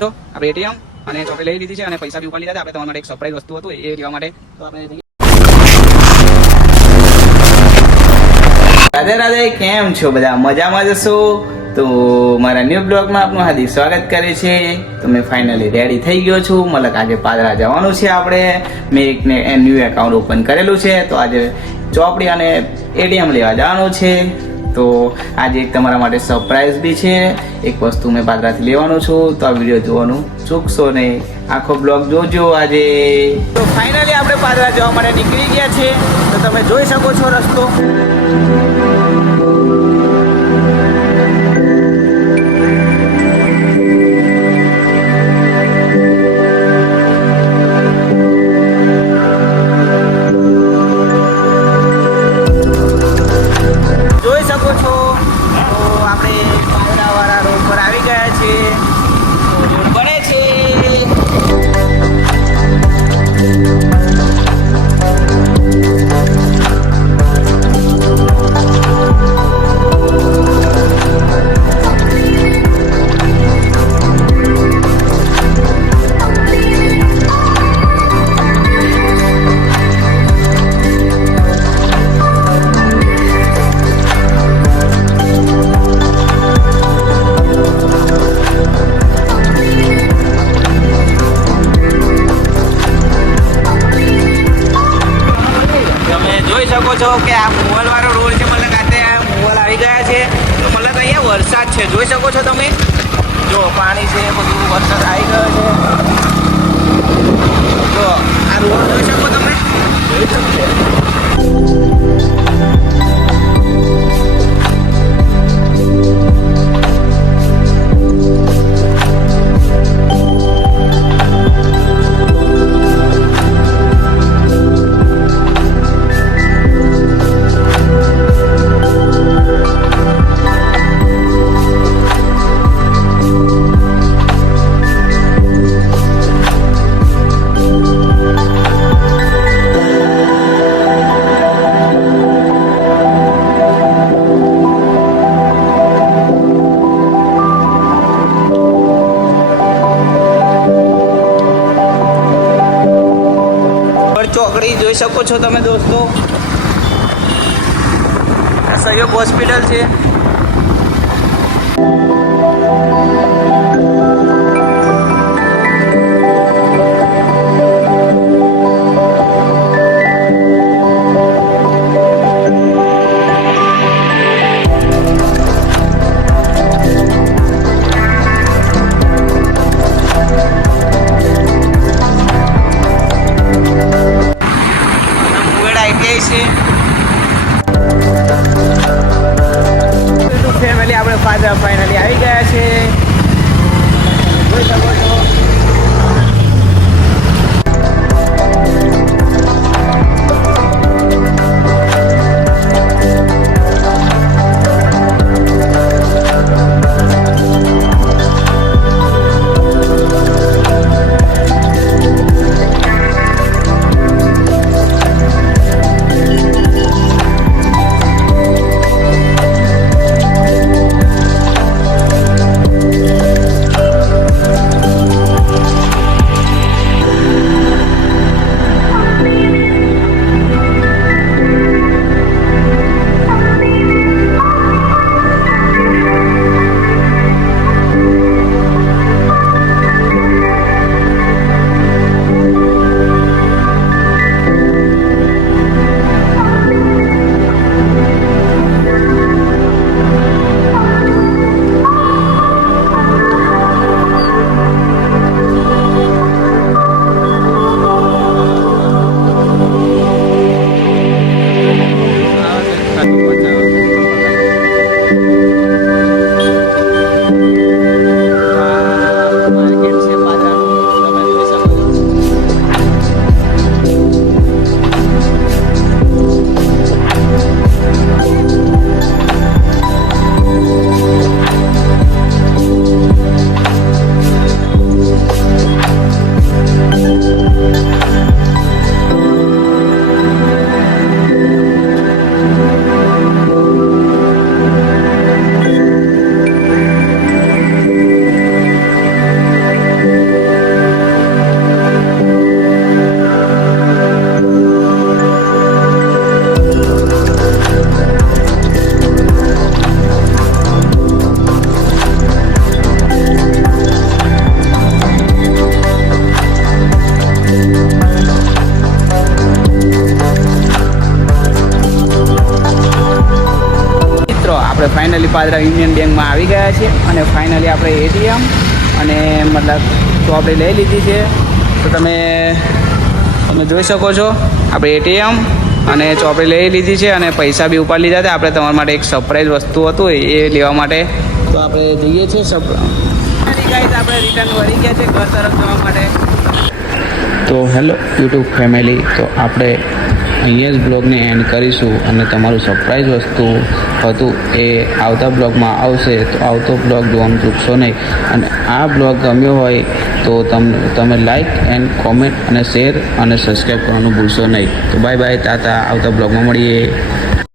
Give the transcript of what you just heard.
તો આપણે એટીએમ અને ચોપડી લઈ લીધી છે અને પૈસા બી ઉપાડી લીધા. આપણે તમારા માટે એક સરપ્રાઈઝ વસ્તુ હતું, એ લેવા માટે. તો રાધે રાધે, કેમ છો બધા? મજામાં જશો તો મારા ન્યૂ બ્લોગમાં આપનું હાર્દિક સ્વાગત કરે છે. તો મેં ફાઇનલી રેડી થઈ ગયો છું. મતલબ આજે પાદરા જવાનું છે આપણે. મેં એક ન્યૂ એકાઉન્ટ ઓપન કરેલું છે. તો આજે ચોપડી અને એટીએમ લેવા જવાનું છે. તો આજે એક તમારા માટે સરપ્રાઈઝ બી છે. એક વસ્તુ મેં પાદરાથી લેવાનું છું. તો આ વીડિયો જોવાનું ચૂકશો નહીં. આખો બ્લોગ જોજો આજે. તો ફાઇનલી આપણે પાદરા જવા માટે નીકળી ગયા છે તો તમે જોઈ શકો છો રસ્તો. છે, જોઈ શકો છો તમે? જો, પાણી છે, બધું વરસાદ આવી ગયો છે. જો, આ રોડ જોઈ શકો તમે? જોઈ શકશે ચોકડી જોઈ શકો છો તમે દોસ્તો. સહયોગ હોસ્પિટલ છે. પાદરા યુનિયન બેંકમાં આવી ગયા છીએ અને ફાઇનલી આપણે એટીએમ અને મતલબ તો આપણે લઈ લીધી છે. તો તમે તમે જોઈ શકો છો, આપણે એટીએમ અને ચોપડી લઈ લીધી છે અને પૈસા બી ઉપાડી લીધા હતા. આપણે તમારા માટે એક સરપ્રાઈઝ વસ્તુ હતું એ લેવા માટે. તો આપણે જઈએ છીએ આપણે રિટર્ન વળી ગયા છે ઘર તરફ જવા માટે. તો હેલો યુટ્યુબ ફેમિલી તો આપણે અહીંયા જ બ્લોગને એન્ડ કરીશું અને તમારું સરપ્રાઈઝ વસ્તુ હતું એ આવતા બ્લોગમાં આવશે, તો આવતો બ્લોગ જોવાનું ચૂકશો નહીં. અને આ બ્લોગ ગમ્યો હોય તો તમને તમે લાઇક એન્ડ કોમેન્ટ અને શેર અને સબસ્ક્રાઈબ કરવાનું ભૂલશો નહીં. તો બાય બાય તાતા, આવતા બ્લોગમાં મળીએ.